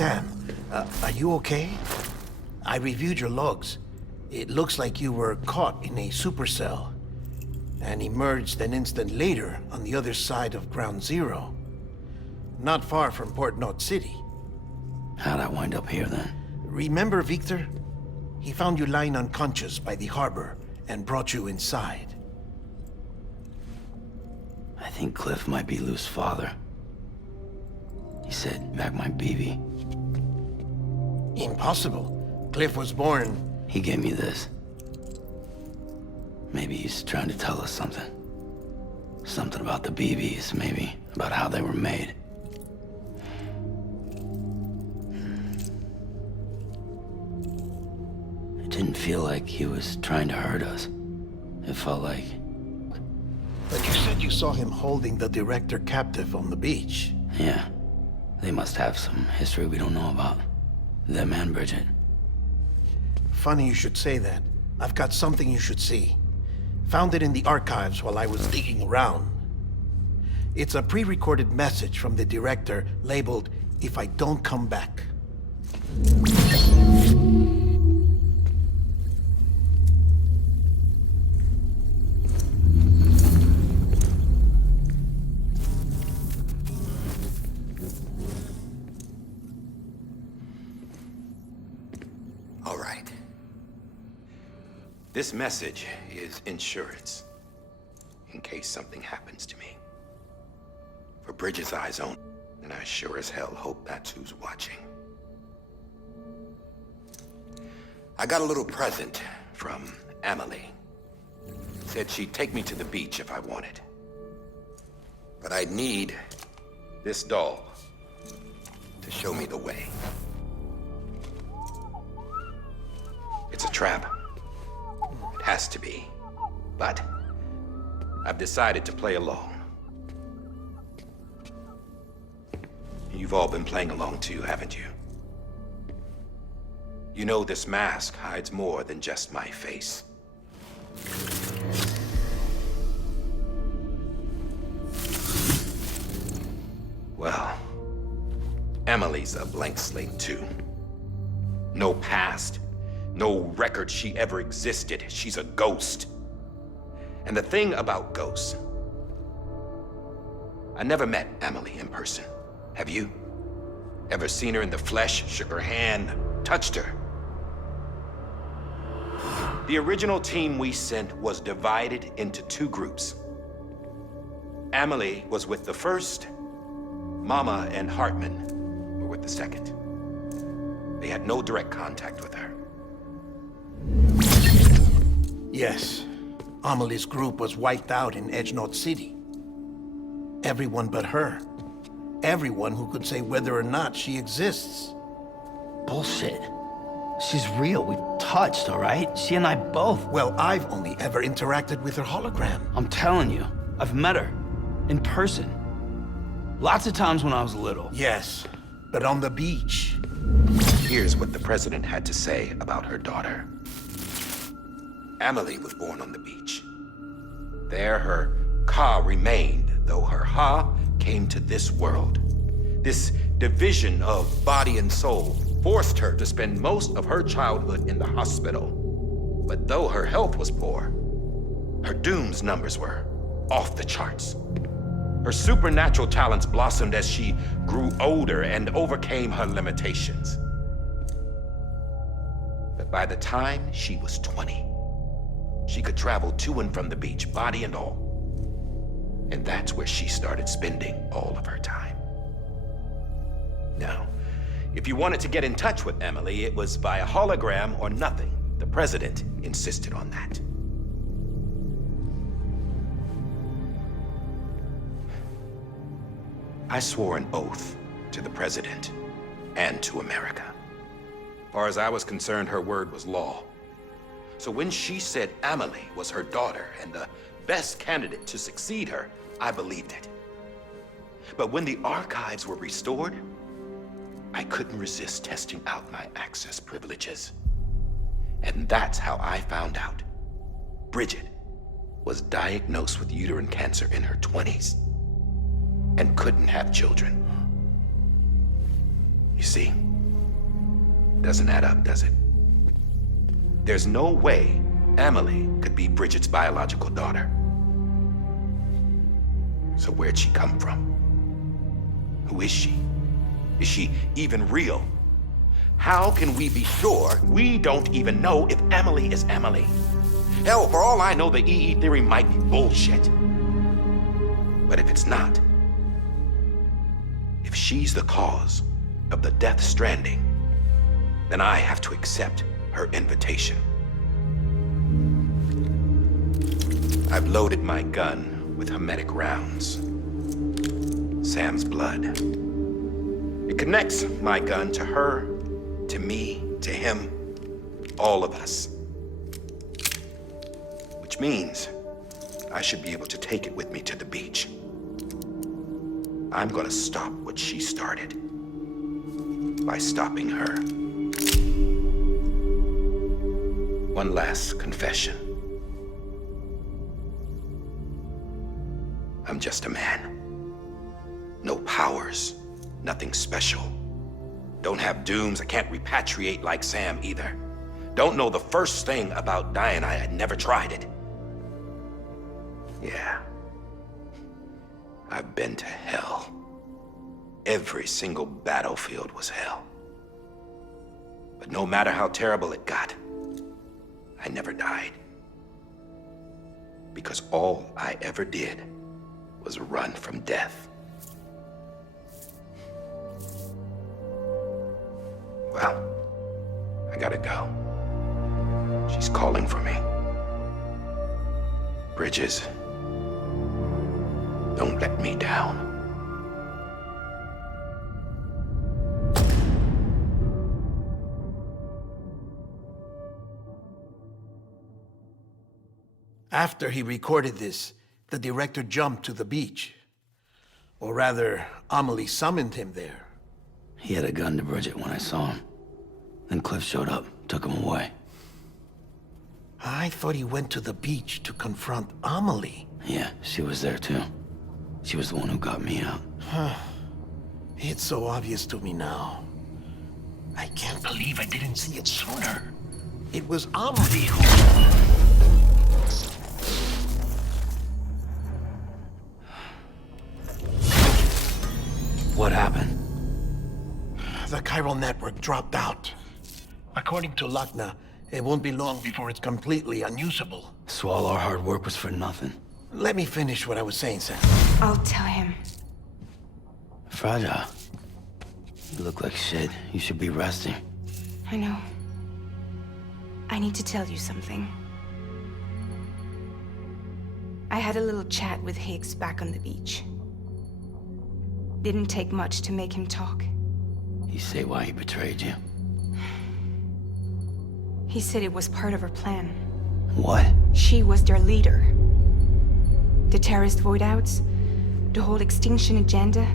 Sam, are you okay? I reviewed your logs. It looks like you were caught in a supercell and emerged an instant later on the other side of Ground Zero. Not far from Port Knot City. How'd I wind up here then? Remember Victor? He found you lying unconscious by the harbor and brought you inside. I think Cliff might be Lou's father. He said, back my BB. Impossible. Cliff was born... He gave me this. Maybe he's trying to tell us something. Something about the BBs, maybe. About how they were made. It didn't feel like he was trying to hurt us. It felt like... But you said you saw him holding the director captive on the beach. Yeah. They must have some history we don't know about. Them and Bridget. Funny you should say that. I've got something you should see. Found it in the archives while I was digging around. It's a pre-recorded message from the director labeled, "If I don't come back." All right. This message is insurance, in case something happens to me. For Bridget's eyes only, and I sure as hell hope that's who's watching. I got a little present from Emily. Said she'd take me to the beach if I wanted. But I'd need this doll to show me the way. It's a trap. It has to be. But I've decided to play along. You've all been playing along too, haven't you? You know this mask hides more than just my face. Well, Emily's a blank slate too. No past. No record she ever existed. She's a ghost. And the thing about ghosts, I never met Emily in person. Have you? Ever seen her in the flesh, shook her hand, touched her? The original team we sent was divided into two groups. Emily was with the first. Mama and Hartman were with the second. They had no direct contact with her. Yes. Amelie's group was wiped out in Edge Knot City. Everyone but her. Everyone who could say whether or not she exists. Bullshit. She's real. We've touched, all right? She and I both. Well, I've only ever interacted with her hologram. I'm telling you, I've met her. In person. Lots of times when I was little. Yes, but on the beach. Here's what the president had to say about her daughter. Emily was born on the beach. There her Ka remained, though her Ha came to this world. This division of body and soul forced her to spend most of her childhood in the hospital. But though her health was poor, her Doom's numbers were off the charts. Her supernatural talents blossomed as she grew older and overcame her limitations. But by the time she was 20, she could travel to and from the beach, body and all. And that's where she started spending all of her time. Now, if you wanted to get in touch with Emily, it was via hologram or nothing. The president insisted on that. I swore an oath to the president and to America. As far as I was concerned, her word was law. So when she said Emily was her daughter and the best candidate to succeed her, I believed it. But when the archives were restored, I couldn't resist testing out my access privileges. And that's how I found out. Bridget was diagnosed with uterine cancer in her 20s and couldn't have children. You see, Doesn't add up, does it? There's no way Amelie could be Bridget's biological daughter. So where'd she come from? Who is she? Is she even real? How can we be sure we don't even know if Amelie is Amelie? Hell, for all I know, the EE theory might be bullshit. But if it's not, if she's the cause of the Death Stranding, then I have to accept her invitation. I've loaded my gun with hermetic rounds. Sam's blood. It connects my gun to her, to me, to him, all of us. Which means I should be able to take it with me to the beach. I'm gonna stop what she started by stopping her. One last confession. I'm just a man. No powers, nothing special. Don't have dooms, I can't repatriate like Sam either. Don't know the first thing about dying, I had never tried it. Yeah. I've been to hell. Every single battlefield was hell. But no matter how terrible it got, I never died. Because all I ever did was run from death. Well, I gotta go. She's calling for me. Bridges, don't let me down. After he recorded this, the director jumped to the beach. Or rather, Amelie summoned him there. He had a gun to Bridget when I saw him. Then Cliff showed up, took him away. I thought he went to the beach to confront Amelie. Yeah, she was there too. She was the one who got me out. It's so obvious to me now. I can't believe I didn't see it sooner. It was Amelie who... What happened? The chiral network dropped out. According to Lakhna, it won't be long before it's completely unusable. So all our hard work was for nothing. Let me finish what I was saying, Sam. I'll tell him. Fragile. You look like shit. You should be resting. I know. I need to tell you something. I had a little chat with Higgs back on the beach. Didn't take much to make him talk. You say why he betrayed you? He said it was part of her plan. What? She was their leader. The terrorist voidouts, the whole extinction agenda,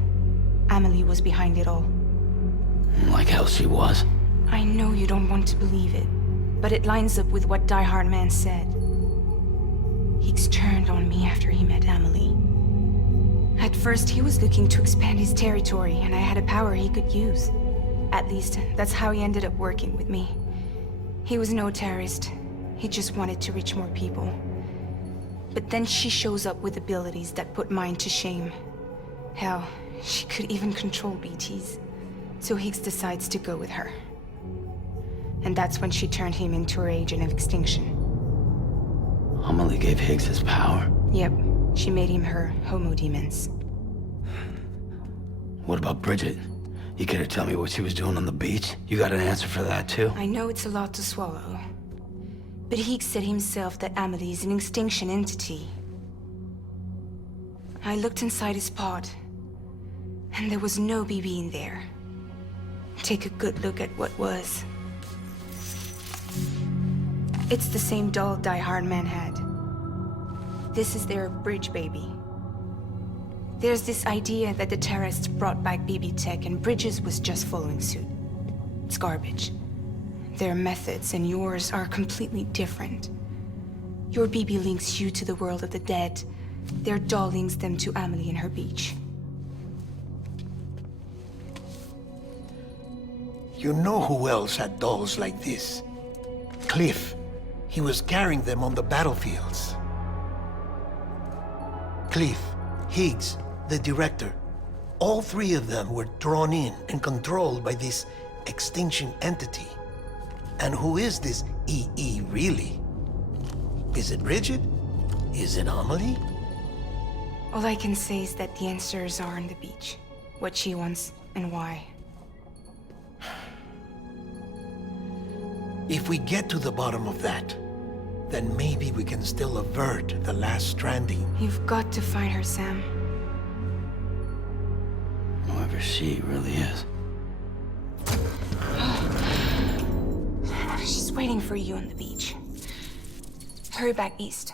Amelie was behind it all. Like hell she was. I know you don't want to believe it, but it lines up with what Die Hard Man said. Higgs turned on me after he met Amelie. At first, he was looking to expand his territory, and I had a power he could use. At least, that's how he ended up working with me. He was no terrorist. He just wanted to reach more people. But then she shows up with abilities that put mine to shame. Hell, she could even control BTs. So Higgs decides to go with her. And that's when she turned him into her agent of extinction. Amelie gave Higgs his power? Yep, she made him her homo demons. What about Bridget? You care to tell me what she was doing on the beach? You got an answer for that too? I know it's a lot to swallow. But Higgs said himself that Amelie is an extinction entity. I looked inside his pod, and there was no BB in there. Take a good look at what was. It's the same doll Die Hard Man had. This is their bridge baby. There's this idea that the terrorists brought back BB tech and Bridges was just following suit. It's garbage. Their methods and yours are completely different. Your BB links you to the world of the dead. Their doll links them to Amelie and her beach. You know who else had dolls like this? Cliff. He was carrying them on the battlefields. Cliff, Higgs, the director. All three of them were drawn in and controlled by this extinction entity. And who is this EE really? Is it Bridget? Is it Amelie? All I can say is that the answers are on the beach. What she wants and why. If we get to the bottom of that, then maybe we can still avert the last stranding. You've got to find her, Sam. Whoever she really is. She's waiting for you on the beach. Hurry back east.